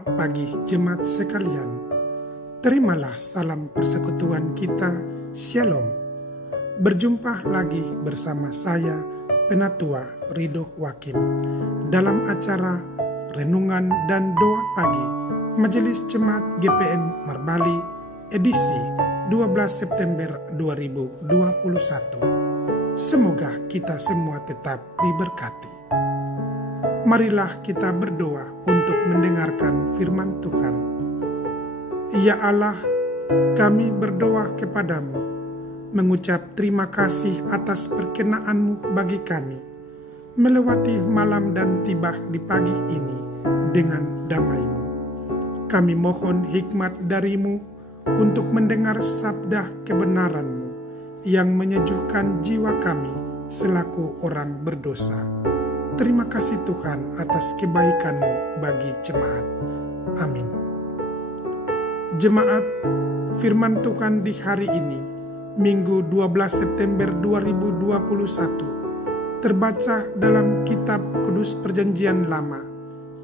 Selamat pagi jemaat sekalian. Terimalah salam persekutuan kita, Shalom. Berjumpa lagi bersama saya, Penatua Ridho Wakim, dalam acara Renungan dan Doa Pagi Majelis Jemaat GPM Marbali edisi 12 September 2021. Semoga kita semua tetap diberkati. Marilah kita berdoa untuk mendengarkan firman Tuhan. Ya Allah, kami berdoa kepadamu, mengucap terima kasih atas perkenan-Mu bagi kami, melewati malam dan tiba di pagi ini dengan damai-Mu. Kami mohon hikmat dari-Mu untuk mendengar sabda kebenaran-Mu yang menyejukkan jiwa kami selaku orang berdosa. Terima kasih Tuhan atas kebaikan-Mu bagi jemaat. Amin. Jemaat, firman Tuhan di hari ini, Minggu 12 September 2021, terbaca dalam kitab Kudus Perjanjian Lama,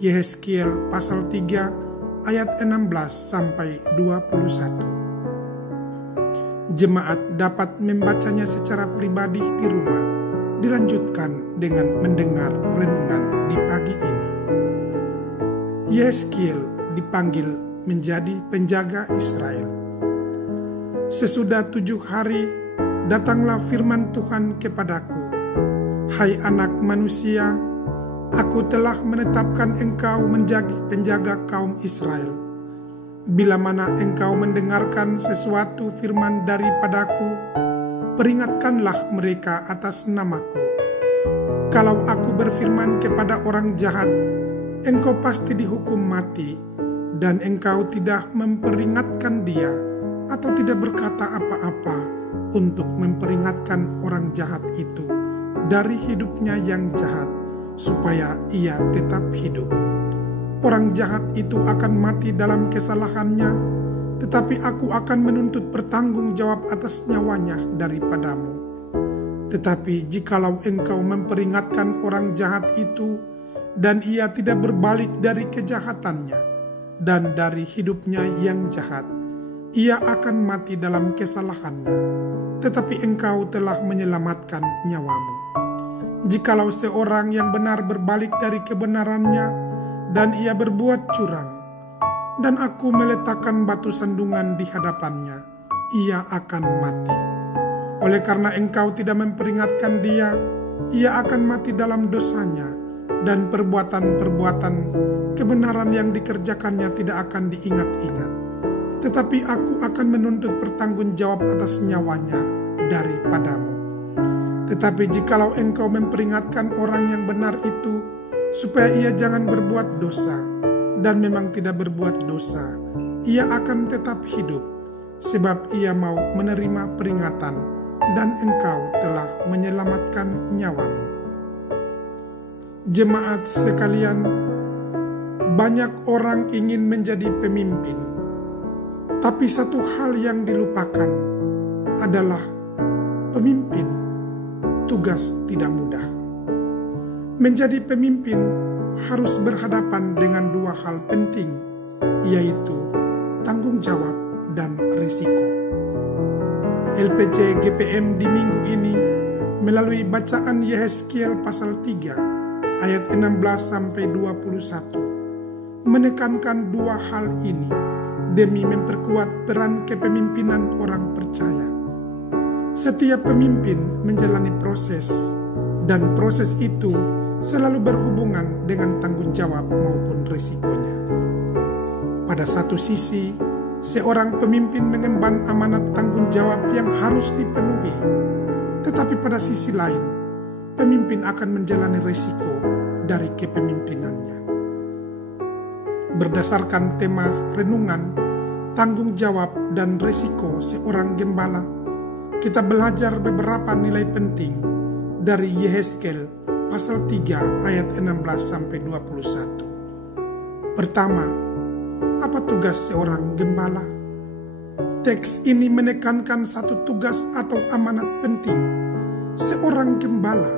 Yehezkiel pasal 3 ayat 16 sampai 21. Jemaat dapat membacanya secara pribadi di rumah, dilanjutkan dengan mendengar renungan di pagi ini. Yehezkiel dipanggil menjadi penjaga Israel. Sesudah 7 hari, datanglah firman Tuhan kepadaku. Hai anak manusia, aku telah menetapkan engkau menjadi penjaga kaum Israel. Bila mana engkau mendengarkan sesuatu firman daripadaku, peringatkanlah mereka atas namaku. Kalau aku berfirman kepada orang jahat, engkau pasti dihukum mati, dan engkau tidak memperingatkan dia, atau tidak berkata apa-apa untuk memperingatkan orang jahat itu dari hidupnya yang jahat, supaya ia tetap hidup. Orang jahat itu akan mati dalam kesalahannya, tetapi aku akan menuntut bertanggung jawab atas nyawanya daripadamu. Tetapi jikalau engkau memperingatkan orang jahat itu, dan ia tidak berbalik dari kejahatannya, dan dari hidupnya yang jahat, ia akan mati dalam kesalahannya, tetapi engkau telah menyelamatkan nyawamu. Jikalau seorang yang benar berbalik dari kebenarannya, dan ia berbuat curang, dan aku meletakkan batu sandungan di hadapannya, ia akan mati. Oleh karena engkau tidak memperingatkan dia, ia akan mati dalam dosanya, dan perbuatan-perbuatan kebenaran yang dikerjakannya tidak akan diingat-ingat. Tetapi aku akan menuntut pertanggung jawab atas nyawanya daripadamu. Tetapi jikalau engkau memperingatkan orang yang benar itu, supaya ia jangan berbuat dosa, dan memang tidak berbuat dosa, ia akan tetap hidup, sebab ia mau menerima peringatan, dan engkau telah menyelamatkan nyawamu. Jemaat sekalian, banyak orang ingin menjadi pemimpin, tapi satu hal yang dilupakan adalah pemimpin tugas tidak mudah. Menjadi pemimpin harus berhadapan dengan 2 hal penting, yaitu tanggung jawab dan risiko. LPJ GPM di minggu ini melalui bacaan Yehezkiel pasal 3 ayat 16 sampai 21 menekankan 2 hal ini demi memperkuat peran kepemimpinan orang percaya. Setiap pemimpin menjalani proses, dan proses itu selalu berhubungan dengan tanggung jawab maupun risikonya. Pada satu sisi, seorang pemimpin mengemban amanat tanggung jawab yang harus dipenuhi. Tetapi pada sisi lain, pemimpin akan menjalani risiko dari kepemimpinannya. Berdasarkan tema renungan, tanggung jawab dan risiko seorang gembala, kita belajar beberapa nilai penting dari Yehezkiel pasal 3 ayat 16 sampai 21. Pertama, apa tugas seorang gembala? Teks ini menekankan satu tugas atau amanat penting seorang gembala,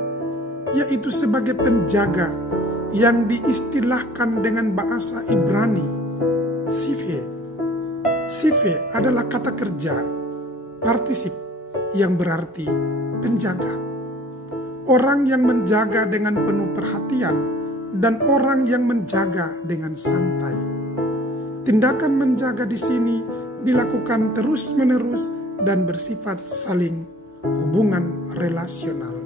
yaitu sebagai penjaga yang diistilahkan dengan bahasa Ibrani Sive. Sive adalah kata kerja partisip yang berarti penjaga. Orang yang menjaga dengan penuh perhatian dan orang yang menjaga dengan santai. Tindakan menjaga di sini dilakukan terus-menerus dan bersifat saling hubungan relasional.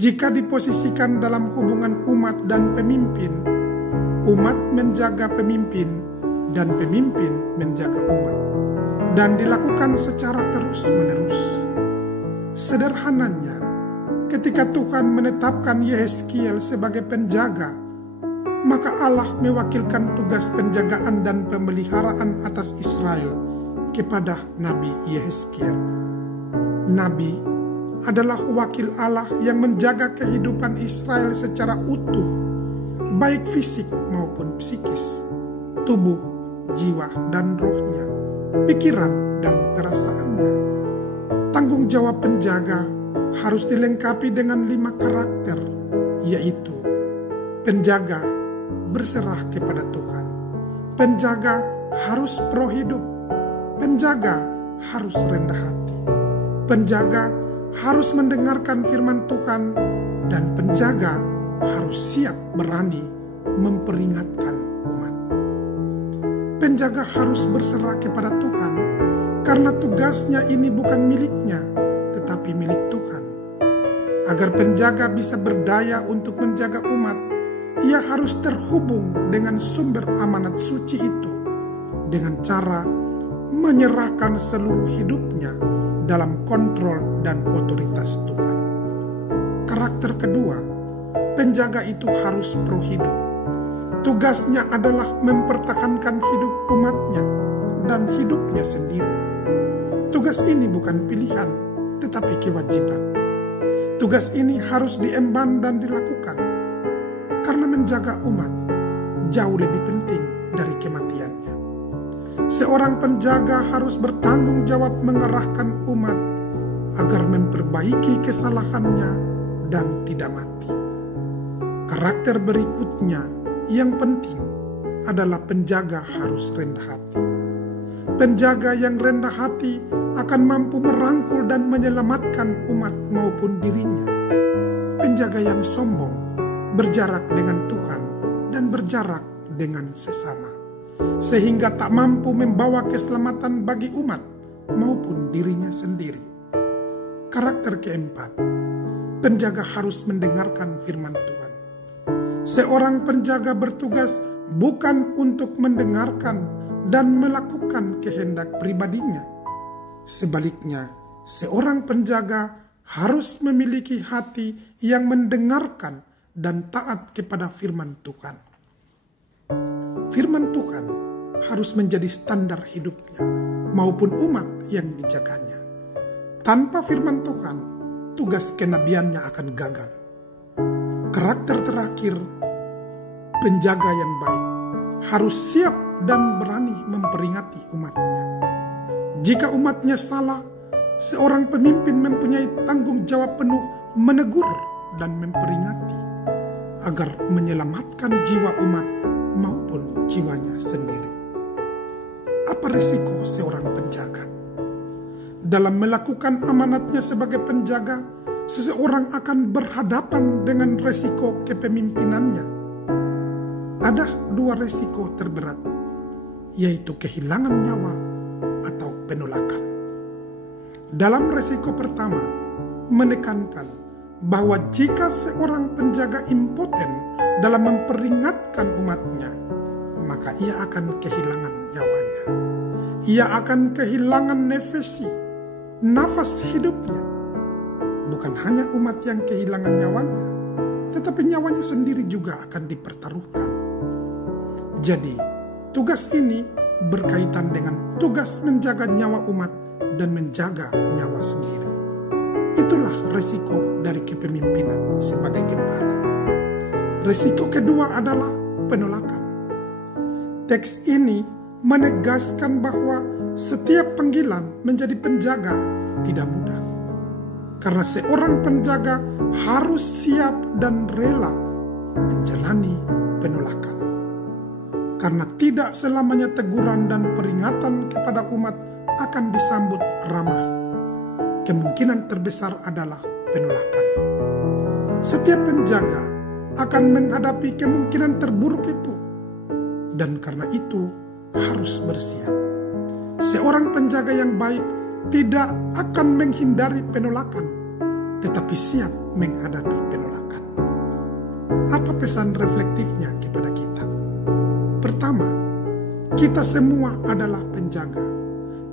Jika diposisikan dalam hubungan umat dan pemimpin, umat menjaga pemimpin dan pemimpin menjaga umat, dan dilakukan secara terus-menerus. Sederhananya, ketika Tuhan menetapkan Yehezkiel sebagai penjaga, maka Allah mewakilkan tugas penjagaan dan pemeliharaan atas Israel kepada Nabi Yehezkiel. Nabi adalah wakil Allah yang menjaga kehidupan Israel secara utuh, baik fisik maupun psikis, tubuh, jiwa dan rohnya, pikiran dan perasaannya. Tanggung jawab penjaga harus dilengkapi dengan 5 karakter, yaitu penjaga berserah kepada Tuhan, penjaga harus pro hidup, penjaga harus rendah hati, penjaga harus mendengarkan firman Tuhan, dan penjaga harus siap berani memperingatkan umat. Penjaga harus berserah kepada Tuhan, karena tugasnya ini bukan miliknya, tetapi milik Tuhan. Agar penjaga bisa berdaya untuk menjaga umat, ia harus terhubung dengan sumber amanat suci itu dengan cara menyerahkan seluruh hidupnya dalam kontrol dan otoritas Tuhan. Karakter kedua, penjaga itu harus pro hidup. Tugasnya adalah mempertahankan hidup umatnya dan hidupnya sendiri. Tugas ini bukan pilihan, tetapi kewajiban. Tugas ini harus diemban dan dilakukan, karena menjaga umat jauh lebih penting dari kematiannya. Seorang penjaga harus bertanggung jawab mengarahkan umat agar memperbaiki kesalahannya dan tidak mati. Karakter berikutnya yang penting adalah penjaga harus rendah hati. Penjaga yang rendah hati akan mampu merangkul dan menyelamatkan umat maupun dirinya. Penjaga yang sombong berjarak dengan Tuhan dan berjarak dengan sesama, sehingga tak mampu membawa keselamatan bagi umat maupun dirinya sendiri. Karakter keempat, penjaga harus mendengarkan firman Tuhan. Seorang penjaga bertugas bukan untuk mendengarkan dan melakukan kehendak pribadinya. Sebaliknya, seorang penjaga harus memiliki hati yang mendengarkan dan taat kepada firman Tuhan. Firman Tuhan harus menjadi standar hidupnya maupun umat yang dijaganya. Tanpa firman Tuhan, tugas kenabiannya akan gagal. Karakter terakhir, penjaga yang baik harus siap dan berani memperingati umatnya. Jika umatnya salah, seorang pemimpin mempunyai tanggung jawab penuh menegur dan memperingati agar menyelamatkan jiwa umat maupun jiwanya sendiri. Apa resiko seorang penjaga? Dalam melakukan amanatnya sebagai penjaga, seseorang akan berhadapan dengan resiko kepemimpinannya. Ada 2 resiko terberat, yaitu kehilangan nyawa atau penolakan. Dalam resiko pertama, menekankan bahwa jika seorang penjaga impoten dalam memperingatkan umatnya, maka ia akan kehilangan nyawanya. Ia akan kehilangan nafas hidupnya. Bukan hanya umat yang kehilangan nyawanya, tetapi nyawanya sendiri juga akan dipertaruhkan. Jadi, tugas ini berkaitan dengan tugas menjaga nyawa umat dan menjaga nyawa sendiri. Itulah resiko dari kepemimpinan sebagai gembala. Resiko kedua adalah penolakan. Teks ini menegaskan bahwa setiap panggilan menjadi penjaga tidak mudah. Karena seorang penjaga harus siap dan rela menjalani penolakan. karena tidak selamanya teguran dan peringatan kepada umat akan disambut ramah. Kemungkinan terbesar adalah penolakan. Setiap penjaga akan menghadapi kemungkinan terburuk itu, dan karena itu harus bersiap. Seorang penjaga yang baik tidak akan menghindari penolakan, tetapi siap menghadapi penolakan. Apa pesan reflektifnya kepada kita? Pertama, kita semua adalah penjaga.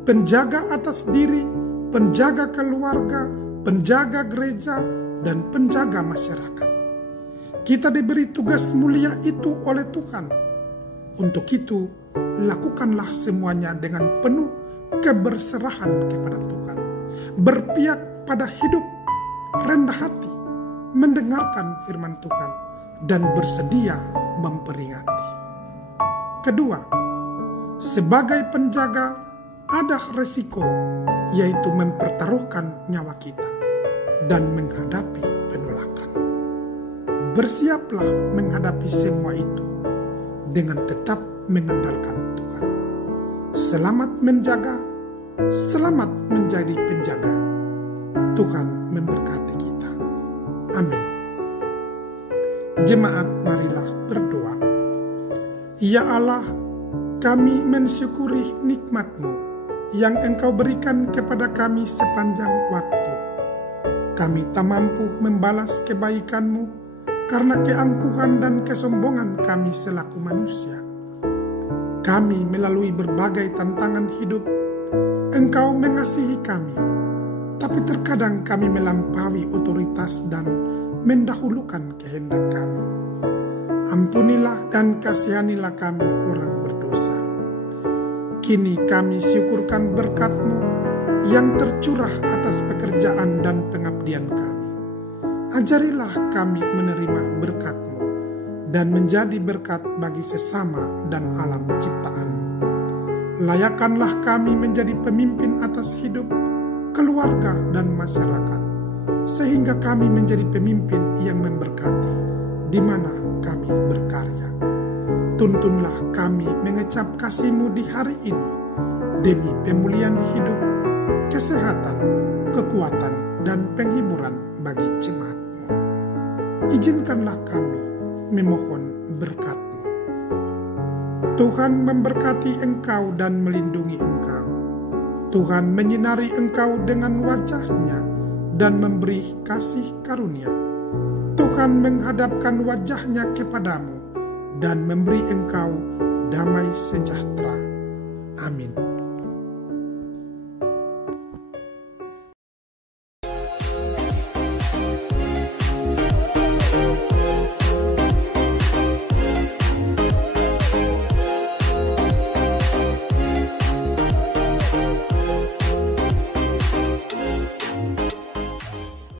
Penjaga atas diri, penjaga keluarga, penjaga gereja, dan penjaga masyarakat. Kita diberi tugas mulia itu oleh Tuhan. Untuk itu, lakukanlah semuanya dengan penuh keberserahan kepada Tuhan. Berpihak pada hidup, rendah hati, mendengarkan firman Tuhan, dan bersedia memperingati. Kedua, sebagai penjaga ada resiko, yaitu mempertaruhkan nyawa kita dan menghadapi penolakan. Bersiaplah menghadapi semua itu dengan tetap mengandalkan Tuhan. Selamat menjaga, selamat menjadi penjaga. Tuhan memberkati kita. Amin. Jemaat, marilah berdoa. Ya Allah, kami mensyukuri nikmat-Mu yang Engkau berikan kepada kami sepanjang waktu. Kami tak mampu membalas kebaikan-Mu karena keangkuhan dan kesombongan kami selaku manusia. Kami melalui berbagai tantangan hidup, Engkau mengasihi kami, tapi terkadang kami melampaui otoritas dan mendahulukan kehendak kami. Ampunilah dan kasihanilah kami orang berdosa. Kini kami syukurkan berkat-Mu yang tercurah atas pekerjaan dan pengabdian kami. Ajarilah kami menerima berkat-Mu dan menjadi berkat bagi sesama dan alam ciptaan-Mu. Layakanlah kami menjadi pemimpin atas hidup, keluarga, dan masyarakat, sehingga kami menjadi pemimpin yang memberkati di mana kami berkarya. Tuntunlah kami mengecap kasih-Mu di hari ini, demi pemulihan hidup, kesehatan, kekuatan, dan penghiburan bagi jemaat-Mu. Izinkanlah kami memohon berkat-Mu. Tuhan memberkati engkau dan melindungi engkau. Tuhan menyinari engkau dengan wajah-Nya dan memberi kasih karunia. Tuhan menghadapkan wajah-Nya kepadamu dan memberi engkau damai sejahtera. Amin.